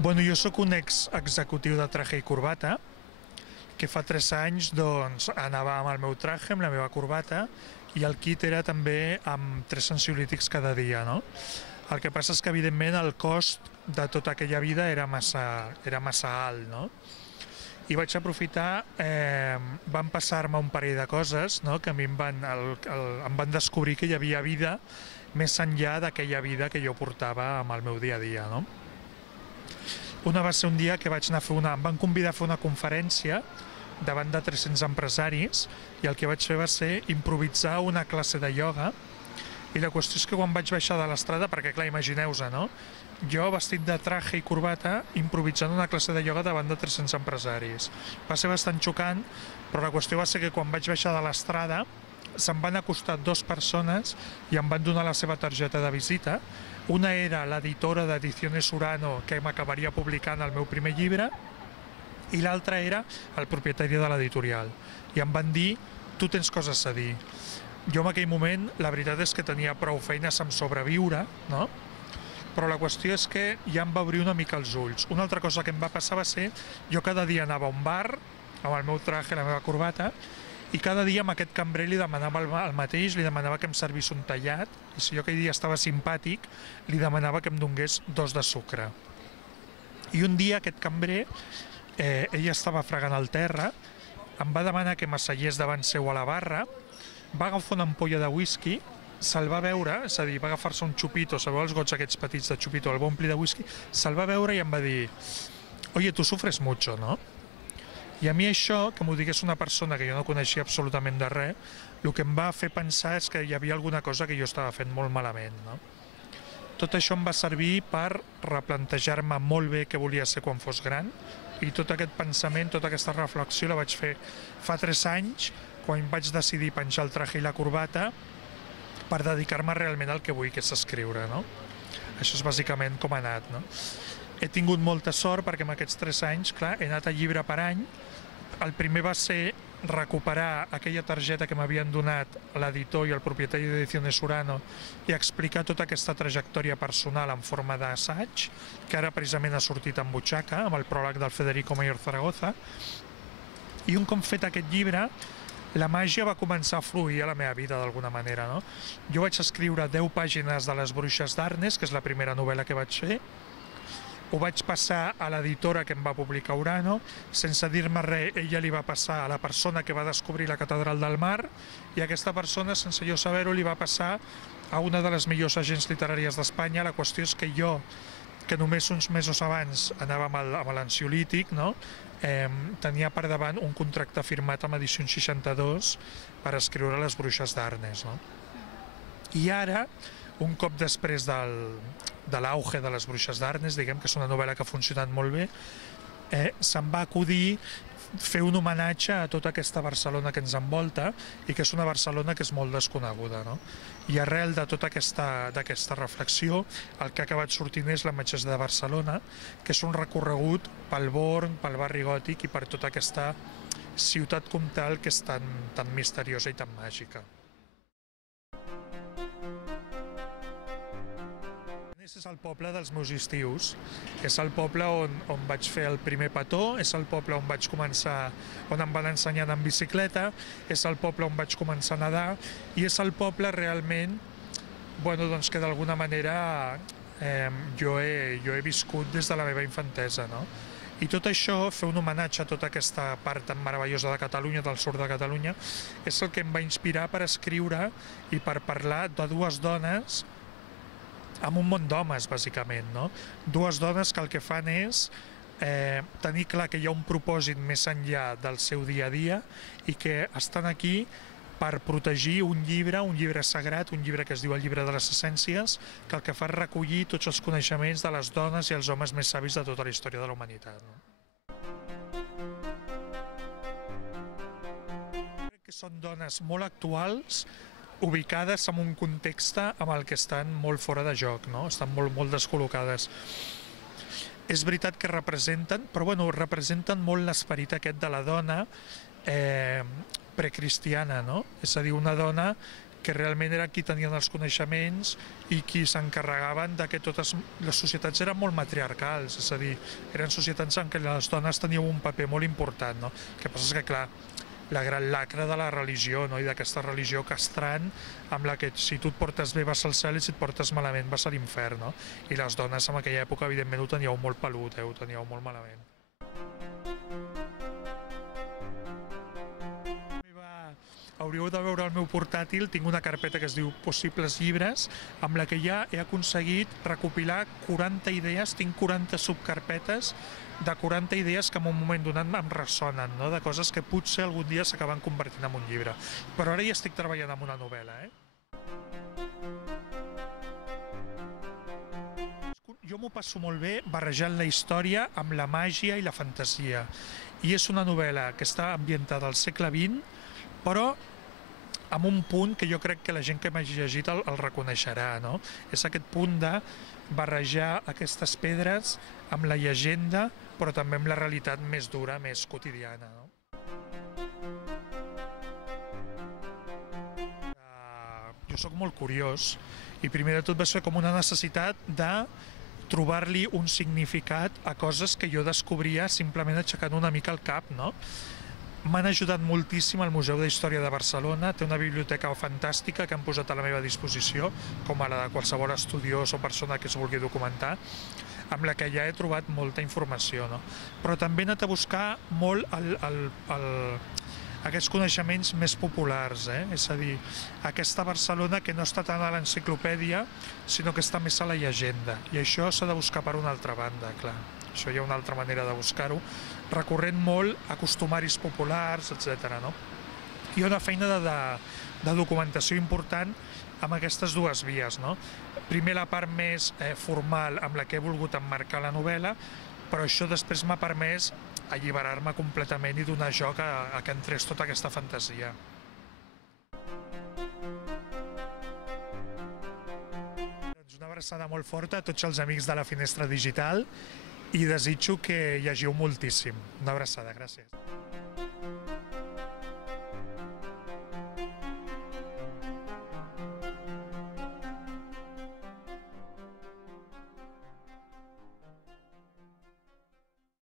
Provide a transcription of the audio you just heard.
Bueno, jo sóc un executiu de traje i corbata, que fa 3 anys doncs, anava amb el meu traje, amb la meva corbata, i el kit era també amb 3 ansiolítics cada dia, no? El que passa és que, evidentment, el cost de tota aquella vida era massa alt, no? I vaig aprofitar, van passar-me un parell de coses, no? Que a mi em van descobrir que hi havia vida més enllà d'aquella vida que jo portava amb el meu dia a dia, no? Una va ser un dia que vaig anar a fer em van convidar a fer una conferència davant de 300 empresaris i el que vaig fer va ser improvisar una classe de ioga. I la qüestió és que quan vaig baixar de l'estrada, perquè clar, imagineu-vos, no? Jo vestit de traje i corbata improvisant una classe de ioga davant de 300 empresaris. Va ser bastant xocant, però la qüestió va ser que quan vaig baixar de l'estrada se'm van acostar 2 persones i em van donar la seva targeta de visita. Una era l'editora d'Ediciones Urano, que m'acabaria publicant el meu primer llibre, i l'altra era el propietari de l'editorial. I em van dir, tu tens coses a dir. Jo en aquell moment, la veritat és que tenia prou feines amb sobreviure, no? Però la qüestió és que ja em va obrir una mica els ulls. Una altra cosa que em va passar va ser, jo cada dia anava a un bar, amb el meu traje i la meva corbata, i cada dia amb aquest cambrer li demanava el mateix, li demanava que em servís un tallat, i si jo aquell dia estava simpàtic, li demanava que em donés 2 de sucre. I un dia aquest cambrer, ella estava fregant el terra, em va demanar que m'asseiés davant seu a la barra, va agafar una ampolla de whisky, se'l va beure, és a dir, va agafar-se un xupito, sabeu els gots aquests petits de xupito, el va omplir de whisky, se'l va beure i em va dir: «Oye, tu sufres mucho, ¿no?» I a mi això, que m'ho digués una persona que jo no coneixia absolutament de res, el que em va fer pensar és que hi havia alguna cosa que jo estava fent molt malament, no? Tot això em va servir per replantejar-me molt bé què volia ser quan fos gran, i tot aquest pensament, tota aquesta reflexió la vaig fer fa 3 anys, quan vaig decidir penjar el traje i la corbata per dedicar-me realment al que vull, que és escriure, no? Això és bàsicament com ha anat, no? He tingut molta sort perquè en aquests 3 anys, clar, he anat a llibre per any. El primer va ser recuperar aquella targeta que m'havien donat l'editor i el propietari d'Ediciones Urano i explicar tota aquesta trajectòria personal en forma d'assaig, que ara precisament ha sortit en butxaca, amb el pròleg del Federico Mayor Zaragoza. I un cop fet aquest llibre, la màgia va començar a fluir a la meva vida d'alguna manera, no? Jo vaig escriure 10 pàgines de Les Bruixes d'Arnes, que és la primera novel·la que vaig fer. Ho vaig passar a l'editora que em va publicar Urano, sense dir-me res, ella li va passar a la persona que va descobrir la Catedral del Mar, i aquesta persona, sense jo saber-ho, li va passar a una de les millors agents literàries d'Espanya. La qüestió és que jo, que només uns mesos abans anava amb l'ansiolític, no? Tenia per davant un contracte firmat amb Edicions 62 per escriure Les Bruixes d'Arnes, no? I ara, un cop després de l'auge de Les Bruixes d'Arnes, diguem que és una novel·la que ha funcionat molt bé, se'm va acudir fer un homenatge a tota aquesta Barcelona que ens envolta i que és una Barcelona que és molt desconeguda, no? I arrel de tota d'aquesta reflexió, el que ha acabat sortint és La metgessa de Barcelona, que és un recorregut pel Born, pel barri gòtic i per tota aquesta ciutat comtal que és tan misteriosa i tan màgica. És el poble dels meus estius, és el poble on vaig fer el primer petó, és el poble on em van ensenyar en bicicleta, és el poble on vaig començar a nedar i és el poble realment que d'alguna manera jo he viscut des de la meva infantesa, no? I tot això, fer un homenatge a tota aquesta part tan meravellosa de Catalunya, del sud de Catalunya, és el que em va inspirar per escriure i per parlar de 2 dones amb un món d'homes, bàsicament, no? 2 dones que el que fan és tenir clar que hi ha un propòsit més enllà del seu dia a dia i que estan aquí per protegir un llibre sagrat, un llibre que es diu El llibre de les essències, que el que fa és recollir tots els coneixements de les dones i els homes més savis de tota la història de la humanitat, no? Crec que són dones molt actuals, ubicades en un context amb el que estan molt fora de joc, no? Estan molt descol·locades. És veritat que representen, però representen molt l'esperit aquest de la dona precristiana, no? És a dir, una dona que realment eren qui tenien els coneixements i qui s'encarregaven de que totes les societats eren molt matriarcals, és a dir, eren societats en què les dones teníeu un paper molt important, no? El que passa és que, clar, la gran lacra de la religió, no? I d'aquesta religió castrant amb la que si tu et portes bé vas al cel i si et portes malament vas a l'infern, no? I les dones en aquella època evidentment ho teníeu molt pelut, ho teníeu molt malament. Hauríeu de veure el meu portàtil, tinc una carpeta que es diu Possibles llibres, amb la que ja he aconseguit recopilar 40 idees, tinc 40 subcarpetes de 40 idees que en un moment donat em ressonen, no? De coses que potser algun dia s'acaben convertint en un llibre. Però ara ja estic treballant en una novel·la. Jo m'ho passo molt bé barrejant la història amb la màgia i la fantasia. I és una novel·la que està ambientada al segle XX, però amb un punt que jo crec que la gent que m'hagi llegit el reconeixerà, no? És aquest punt de barrejar aquestes pedres amb la llegenda, però també amb la realitat més dura, més quotidiana, no? Jo sóc molt curiós i primer de tot va ser com una necessitat de trobar-li un significat a coses que jo descobria simplement aixecant una mica el cap, no? M'han ajudat moltíssim al Museu d'Història de Barcelona, té una biblioteca fantàstica que han posat a la meva disposició, com a la de qualsevol estudiós o persona que es vulgui documentar, amb la que ja he trobat molta informació, no? Però també he anat a buscar molt aquests coneixements més populars, és a dir, aquesta Barcelona que no està tant a l'enciclopèdia, sinó que està més a la llegenda, i això s'ha de buscar per una altra banda, clar. Això hi ha una altra manera de buscar-ho, recorrent molt a costumaris populars, etc. No? Hi ha una feina de documentació important amb aquestes dues vies, no? Primer la part més formal amb la que he volgut emmarcar la novel·la, però això després m'ha permès alliberar-me completament i donar joc a que entrés tota aquesta fantasia. Una abraçada molt forta a tots els amics de la Finestra Digital i desitjo que llegiu moltíssim. Una abraçada, gràcies.